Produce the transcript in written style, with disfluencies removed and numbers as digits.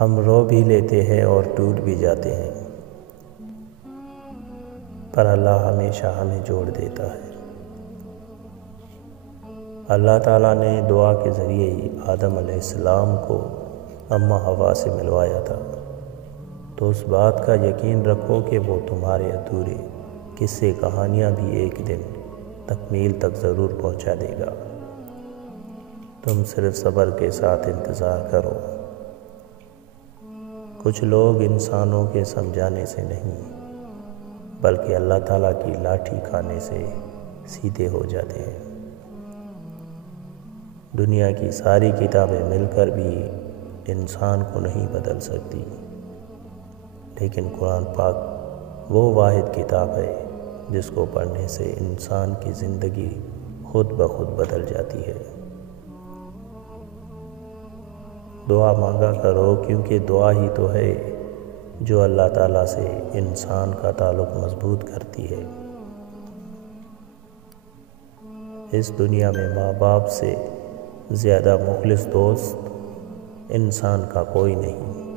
ہم رو بھی لیتے ہیں اور ٹوٹ بھی جاتے ہیں، پر اللہ ہمیشہ ہمیں جوڑ دیتا ہے۔ اللہ تعالیٰ نے دعا کے ذریعے ہی آدم علیہ السلام کو اماں حوا سے ملوایا تھا، تو اس بات کا یقین رکھو کہ وہ تمہارے ادھورے قصے کہانیاں بھی ایک دن تکمیل تک ضرور پہنچا دے گا۔ تم صرف صبر کے ساتھ انتظار کرو۔ کچھ لوگ انسانوں کے سمجھانے سے نہیں بلکہ اللہ تعالیٰ کی لاٹھی کھانے سے سیدھے ہو جاتے ہیں۔ دنیا کی ساری کتابیں مل کر بھی انسان کو نہیں بدل سکتی، لیکن قرآن پاک وہ واحد کتاب ہے جس کو پڑھنے سے انسان کی زندگی خود بخود بدل جاتی ہے۔ دعا مانگا کرو، کیونکہ دعا ہی تو ہے جو اللہ تعالیٰ سے انسان کا تعلق مضبوط کرتی ہے۔ اس دنیا میں ماں باپ سے زیادہ مخلص دوست انسان کا کوئی نہیں۔